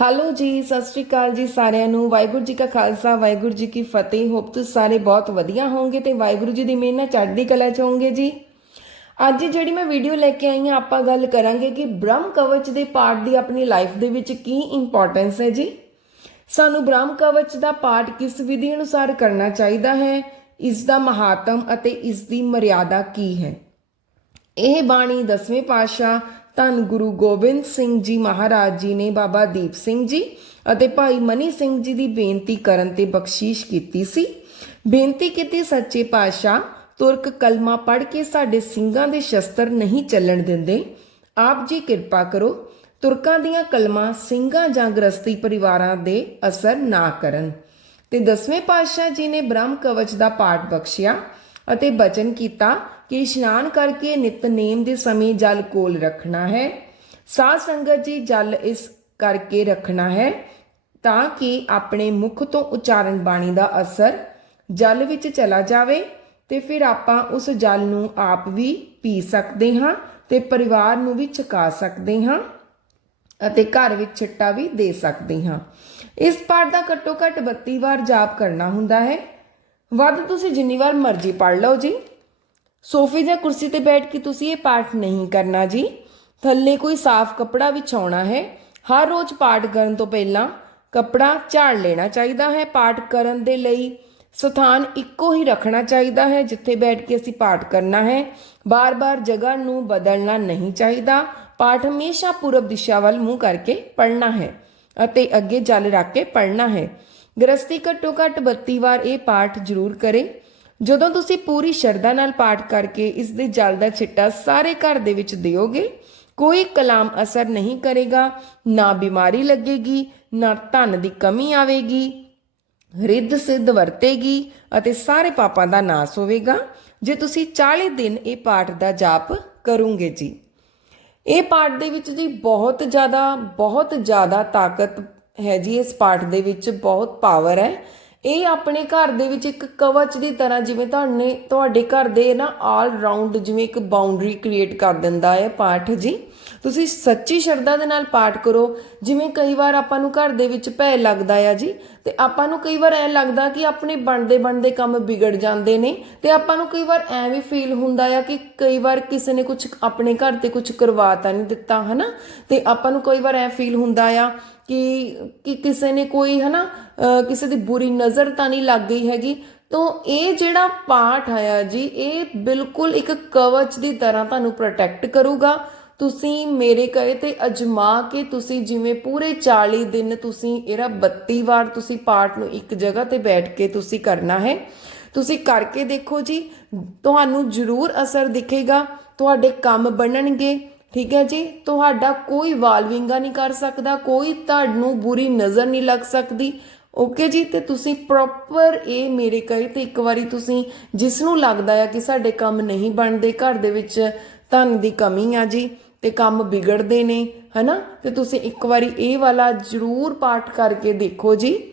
Hello ਜੀ, ਸਤਿ ਸ਼੍ਰੀ ਅਕਾਲ ਜੀ ਸਾਰਿਆਂ ਨੂੰ। ਵਾਹਿਗੁਰੂ ਜੀ ਕਾ ਖਾਲਸਾ, ਵਾਹਿਗੁਰੂ ਜੀ ਕੀ ਫਤਿਹ। ਹੋਪ ਤੁਸੀਂ ਸਾਰੇ ਬਹੁਤ ਵਧੀਆ ਹੋਵੋਗੇ ਤੇ ਵਾਹਿਗੁਰੂ ਜੀ ਦੀ ਮਿਹਰ ਨਾਲ ਚੜ੍ਹਦੀ ਕਲਾ ਚ ਹੋਵੋਗੇ ਜੀ। ਅੱਜ ਜਿਹੜੀ ਮੈਂ ਵੀਡੀਓ ਲੈ ਕੇ ਆਈ ਹਾਂ, ਆਪਾਂ ਗੱਲ ਕਰਾਂਗੇ ਕਿ ਬ੍ਰਹਮ ਕਵਚ ਦੇ ਪਾਠ ਦੀ ਆਪਣੀ ਲਾਈਫ ਦੇ ਵਿੱਚ ਕੀ ਇੰਪੋਰਟੈਂਸ ਹੈ ਜੀ। ਸਾਨੂੰ ਬ੍ਰਹਮ ਕਵਚ ਦਾ ਪਾਠ ਕਿਸ ਵਿਧੀ ਅਨੁਸਾਰ ਕਰਨਾ ਚਾਹੀਦਾ ਹੈ? ਇਸ ਦਾ ਮਹਾਤਮ ਅਤੇ ਇਸ ਦੀ ਮਰਿਆਦਾ ਕੀ ਹੈ? ਇਹ ਬਾਣੀ ਦਸਵੇਂ ਪਾਤਸ਼ਾਹ ਧੰਨ ਗੁਰੂ ਗੋਬਿੰਦ ਸਿੰਘ ਜੀ ਮਹਾਰਾਜ ਜੀ ਨੇ ਬਾਬਾ ਦੀਪ ਸਿੰਘ ਜੀ ਅਤੇ ਭਾਈ ਮਨੀ ਸਿੰਘ ਜੀ ਦੀ ਬੇਨਤੀ ਕਰਨ ਤੇ ਬਖਸ਼ੀਸ਼ ਕੀਤੀ ਸੀ। ਬੇਨਤੀ ਕੀਤੀ, ਸੱਚੇ ਪਾਤਸ਼ਾਹ, ਤੁਰਕ ਕਲਮਾ ਪੜ੍ਹ ਕੇ ਸਾਡੇ ਸਿੰਘਾਂ ਦੇ ਸ਼ਸਤਰ ਨਹੀਂ ਚੱਲਣ ਦਿੰਦੇ। ਆਪ ਜੀ ਕਿਰਪਾ ਕਰੋ, ਤੁਰਕਾਂ ਦੀਆਂ ਕਲਮਾਂ ਸਿੰਘਾਂ ਜਾਂ ਗ੍ਰਸਤੀ ਪਰਿਵਾਰਾਂ ਦੇ ਅਸਰ ਨਾ ਕਰਨ। ਤੇ ਦਸਵੇਂ ਪਾਤਸ਼ਾਹ ਜੀ ਨੇ ਬ੍ਰਹਮ ਕਵਚ ਦਾ ਪਾਠ ਬਖਸ਼ਿਆ। ਅਤੇ ਬਚਨ ਕੀਤਾ ਕਿ ਇਸ਼ਨਾਨ ਕਰਕੇ ਨਿਤਨੇਮ ਦੇ ਸਮੇਂ ਜਲ ਕੋਲ ਰੱਖਣਾ ਹੈ। ਸਾਧ ਸੰਗਤ ਜੀ, ਜਲ ਇਸ ਕਰਕੇ ਰੱਖਣਾ ਹੈ ਤਾਂ ਕਿ ਆਪਣੇ ਮੁਖ ਤੋਂ ਉਚਾਰਨ ਬਾਣੀ ਦਾ ਅਸਰ ਜਲ ਵਿੱਚ ਚਲਾ ਜਾਵੇ ਤੇ ਫਿਰ ਆਪਾਂ ਉਸ ਜਲ ਨੂੰ ਆਪ ਵੀ ਪੀ ਸਕਦੇ ਹਾਂ ਤੇ ਪਰਿਵਾਰ ਨੂੰ ਵੀ ਛਕਾ ਸਕਦੇ ਹਾਂ ਅਤੇ ਘਰ ਵਿੱਚ ਛਿੱਟਾ ਵੀ ਦੇ ਸਕਦੇ ਹਾਂ। ਇਸ ਪਾਠ ਦਾ ਘੱਟੋ ਘੱਟ 32 ਵਾਰ ਜਾਪ ਕਰਨਾ ਹੁੰਦਾ ਹੈ। ਵੱਧ ਤੁਸੀਂ ਜਿੰਨੀ ਵਾਰ ਮਰਜ਼ੀ ਪੜ ਲਓ ਜੀ। ਸੋਫੇ ਜਾਂ ਕੁਰਸੀ ਤੇ ਬੈਠ ਕੇ ਤੁਸੀਂ ਇਹ ਪਾਠ ਨਹੀਂ ਕਰਨਾ ਜੀ। ਥੱਲੇ ਕੋਈ ਸਾਫ਼ ਕੱਪੜਾ ਵਿਛਾਉਣਾ ਹੈ। ਹਰ ਰੋਜ਼ ਪਾਠ ਕਰਨ ਤੋਂ ਪਹਿਲਾਂ ਕੱਪੜਾ ਝਾੜ ਲੈਣਾ ਚਾਹੀਦਾ ਹੈ। ਪਾਠ ਕਰਨ ਦੇ ਲਈ ਸਥਾਨ ਇੱਕੋ ਹੀ ਰੱਖਣਾ ਚਾਹੀਦਾ ਹੈ ਜਿੱਥੇ ਬੈਠ ਕੇ ਅਸੀਂ ਪਾਠ ਕਰਨਾ ਹੈ। ਬਾਰ-ਬਾਰ ਜਗ੍ਹਾ ਨੂੰ ਬਦਲਣਾ ਨਹੀਂ ਚਾਹੀਦਾ। ਪਾਠ ਹਮੇਸ਼ਾ ਪੂਰਬ ਦਿਸ਼ਾ ਵੱਲ ਮੂੰਹ ਕਰਕੇ ਪੜ੍ਹਨਾ ਹੈ ਅਤੇ ਅੱਗੇ ਜਲ ਰੱਖ ਕੇ ਪੜ੍ਹਨਾ ਹੈ। ਗ੍ਰਸਤੀ ਘੱਟੋ ਘੱਟ 32 ਵਾਰ ਇਹ ਪਾਠ ਜ਼ਰੂਰ ਕਰੇ। ਜਦੋਂ ਤੁਸੀਂ ਪੂਰੀ ਸ਼ਰਧਾ ਨਾਲ ਪਾਠ ਕਰਕੇ ਇਸ ਦੇ ਜਲ ਦਾ ਛਿੱਟਾ ਸਾਰੇ ਘਰ ਦੇ ਵਿੱਚ ਦਿਓਗੇ, ਕੋਈ ਕਲਾਮ ਅਸਰ ਨਹੀਂ ਕਰੇਗਾ, ਨਾ ਬਿਮਾਰੀ ਲੱਗੇਗੀ, ਨਾ ਧਨ ਦੀ ਕਮੀ ਆਵੇਗੀ। ਰਿੱਧ ਸਿੱਧ ਵਰਤੇਗੀ ਅਤੇ ਸਾਰੇ ਪਾਪਾਂ ਦਾ ਨਾਸ ਹੋਵੇਗਾ। ਜੇ ਤੁਸੀਂ 40 ਦਿਨ ਇਹ ਪਾਠ ਦਾ ਜਾਪ ਕਰੋਗੇ ਜੀ। ਇਹ ਪਾਠ ਦੇ ਵਿੱਚ ਜੀ ਬਹੁਤ ਜ਼ਿਆਦਾ ਬਹੁਤ ਜ਼ਿਆਦਾ ਤਾਕਤ ਹੈ ਜੀ, ਇਸ ਪਾਠ ਦੇ ਵਿੱਚ ਬਹੁਤ ਪਾਵਰ ਹੈ। ਇਹ ਆਪਣੇ ਘਰ ਦੇ ਵਿੱਚ ਇੱਕ ਕਵਚ ਦੀ ਤਰ੍ਹਾਂ ਜਿਵੇਂ ਤੁਹਾਡੇ ਤੁਹਾਡੇ ਘਰ ਦੇ ਨਾ ਆਲ ਰਾਉਂਡ ਜਿਵੇਂ ਇੱਕ ਬਾਉਂਡਰੀ ਕ੍ਰੀਏਟ ਕਰ ਦਿੰਦਾ ਹੈ ਪਾਠ ਜੀ। ਤੁਸੀਂ ਸੱਚੀ ਸ਼ਰਧਾ ਦੇ ਨਾਲ ਪਾਠ ਕਰੋ। ਜਿਵੇਂ ਕਈ ਵਾਰ ਆਪਾਂ ਨੂੰ ਘਰ ਦੇ ਵਿੱਚ ਭੈ ਲੱਗਦਾ ਆ ਜੀ ਤੇ ਆਪਾਂ ਨੂੰ ਕਈ ਵਾਰ ਐ ਲੱਗਦਾ ਕਿ ਆਪਣੇ ਬਣਦੇ ਬਣਦੇ ਕੰਮ ਵਿਗੜ ਜਾਂਦੇ ਨੇ ਤੇ ਆਪਾਂ ਨੂੰ ਕਈ ਵਾਰ ਐ ਵੀ ਫੀਲ ਹੁੰਦਾ ਆ ਕਿ ਕਈ ਵਾਰ ਕਿਸੇ ਨੇ ਕੁਝ ਆਪਣੇ ਘਰ ਤੇ ਕੁਝ ਕਰਵਾ ਤਾਂ ਨਹੀਂ ਦਿੱਤਾ, ਹਨਾ? ਤੇ ਆਪਾਂ ਨੂੰ ਕਈ ਵਾਰ ਐ ਫੀਲ ਹੁੰਦਾ ਆ ਕਿ ਕਿ ਕਿਸੇ ਨੇ ਕੋਈ, ਹਨਾ, ਅਹ ਕਿਸੇ ਦੀ ਬੁਰੀ ਨਜ਼ਰ ਤਾਂ ਨਹੀਂ ਲੱਗ ਗਈ ਹੈਗੀ। ਤੋਂ ਇਹ ਜਿਹੜਾ ਪਾਠ ਆਇਆ ਜੀ, ਇਹ ਬਿਲਕੁਲ ਇੱਕ ਕਵਚ ਦੀ ਤਰ੍ਹਾਂ ਤੁਹਾਨੂੰ ਪ੍ਰੋਟੈਕਟ ਕਰੂਗਾ। ਤੁਸੀਂ ਮੇਰੇ ਕਹੇ ਤੇ ਅਜਮਾ ਕੇ ਤੁਸੀਂ ਜਿਵੇਂ ਪੂਰੇ 40 ਦਿਨ ਤੁਸੀਂ ਇਹਦਾ 32 ਵਾਰ ਤੁਸੀਂ ਪਾਠ ਨੂੰ ਇੱਕ ਜਗ੍ਹਾ ਤੇ ਬੈਠ ਕੇ ਤੁਸੀਂ ਕਰਨਾ ਹੈ। ਤੁਸੀਂ ਕਰਕੇ ਦੇਖੋ ਜੀ, ਤੁਹਾਨੂੰ ਜ਼ਰੂਰ ਅਸਰ ਦਿਖੇਗਾ, ਤੁਹਾਡੇ ਕੰਮ ਬਣਨਗੇ, ਠੀਕ ਹੈ ਜੀ? ਤੁਹਾਡਾ ਕੋਈ ਵਾਲਵਿੰਗਾ ਨਹੀਂ ਕਰ ਸਕਦਾ, ਕੋਈ ਤੁਹਾਨੂੰ ਬੁਰੀ ਨਜ਼ਰ ਨਹੀਂ ਲੱਗ ਸਕਦੀ। ਓਕੇ ਜੀ? ਤੇ ਤੁਸੀਂ ਪ੍ਰੋਪਰ ਇਹ ਮੇਰੇ ਕਹੇ ਤੇ ਇੱਕ ਵਾਰੀ ਤੁਸੀਂ ਜਿਸ ਨੂੰ ਲੱਗਦਾ ਆ ਕਿ ਸਾਡੇ ਕੰਮ ਨਹੀਂ ਬਣਦੇ, ਘਰ ਦੇ ਵਿੱਚ ਧਨ ਦੀ ਕਮੀ ਆ ਜੀ ਤੇ ਕੰਮ ਵਿਗੜਦੇ ਨੇ, ਹਨਾ? ਤੇ ਤੁਸੀਂ ਇੱਕ ਵਾਰੀ ਇਹ ਵਾਲਾ ਜ਼ਰੂਰ ਪਾਠ ਕਰਕੇ ਦੇਖੋ ਜੀ।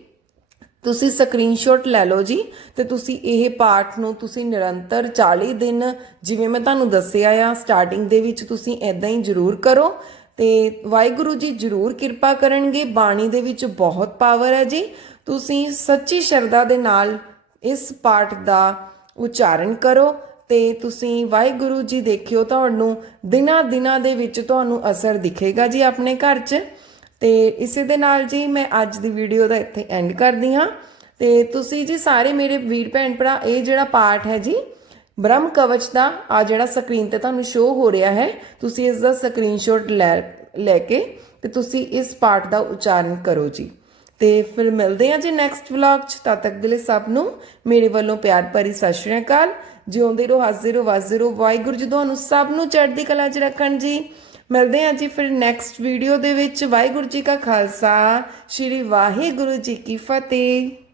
ਤੁਸੀਂ ਸਕਰੀਨਸ਼ਾਟ ਲੈ ਲਓ ਜੀ ਤੇ ਤੁਸੀਂ ਇਹ ਪਾਠ ਨੂੰ ਤੁਸੀਂ ਨਿਰੰਤਰ 40 ਦਿਨ, ਜਿਵੇਂ ਮੈਂ ਤੁਹਾਨੂੰ ਦੱਸਿਆ ਆ ਸਟਾਰਟਿੰਗ ਦੇ ਵਿੱਚ ਤੁਸੀਂ ਐਦਾਂ ਹੀ ਜ਼ਰੂਰ ਕਰੋ ਤੇ ਵਾਹਿਗੁਰੂ ਜੀ ਜ਼ਰੂਰ ਕਿਰਪਾ ਕਰਨਗੇ, ਬਾਣੀ ਦੇ ਵਿੱਚ ਬਹੁਤ ਪਾਵਰ ਹੈ ਜੀ। ਤੁਸੀਂ ਸੱਚੀ ਸ਼ਰਧਾ ਦੇ ਨਾਲ ਇਸ ਪਾਠ ਦਾ ਉਚਾਰਨ ਕਰੋ ਤੇ ਤੁਸੀਂ ਵਾਹਿਗੁਰੂ ਜੀ ਦੇਖਿਓ, ਤੁਹਾਨੂੰ ਦਿਨਾਂ ਦਿਨਾਂ ਦੇ ਵਿੱਚ ਤੁਹਾਨੂੰ ਅਸਰ ਦਿਖੇਗਾ ਜੀ ਆਪਣੇ ਘਰ 'ਚ। ਤੇ ਇਸੇ ਦੇ ਨਾਲ ਜੀ ਮੈਂ ਅੱਜ ਦੀ ਵੀਡੀਓ ਦਾ ਇੱਥੇ ਐਂਡ ਕਰਦੀ ਹਾਂ। ਤੇ ਤੁਸੀਂ ਜੀ ਸਾਰੇ ਮੇਰੇ ਵੀਰ ਭੈਣ ਭਰਾ, ਇਹ ਜਿਹੜਾ ਪਾਠ ਹੈ ਜੀ, ਬ੍ਰਹਮ ਕਵਚ ਦਾ ਆ ਜਿਹੜਾ ਸਕਰੀਨ ਤੇ ਤੁਹਾਨੂੰ ਸ਼ੋ ਹੋ ਰਿਹਾ ਹੈ, ਤੁਸੀਂ ਇਸ ਦਾ ਸਕਰੀਨਸ਼ਾਟ ਲੈ ਲੈ ਕੇ ਤੇ ਤੁਸੀਂ ਇਸ ਪਾਠ ਦਾ ਉਚਾਰਨ ਕਰੋ ਜੀ। ਤੇ ਫਿਰ ਮਿਲਦੇ ਹਾਂ ਜੀ ਨੈਕਸਟ ਵਲੌਗ 'ਚ। ਤਦ ਤੱਕ ਦੇ ਲਈ ਸਭ ਨੂੰ ਮੇਰੇ ਵੱਲੋਂ ਪਿਆਰ ਭਰੀ ਸਤਿ ਸ਼੍ਰੀ ਅਕਾਲ। ਜਿਉਂਦੇ ਰਹੋ ਹੱਸਦੇ ਰਹੋ, ਵਾਜ਼ਰ ਰਹੋ। ਵਾਹਿਗੁਰੂ ਜੀ ਤੁਹਾਨੂੰ ਸਭ ਨੂੰ ਚੜ੍ਹਦੀ ਕਲਾ 'ਚ ਰੱਖਣ ਜੀ। ਮਿਲਦੇ ਹਾਂ ਜੀ ਫਿਰ ਨੈਕਸਟ ਵੀਡੀਓ ਦੇ ਵਿੱਚ। ਵਾਹਿਗੁਰੂ ਜੀ ਕਾ ਖਾਲਸਾ, ਸ੍ਰੀ ਵਾਹਿਗੁਰੂ ਜੀ ਕੀ ਫਤਿਹ।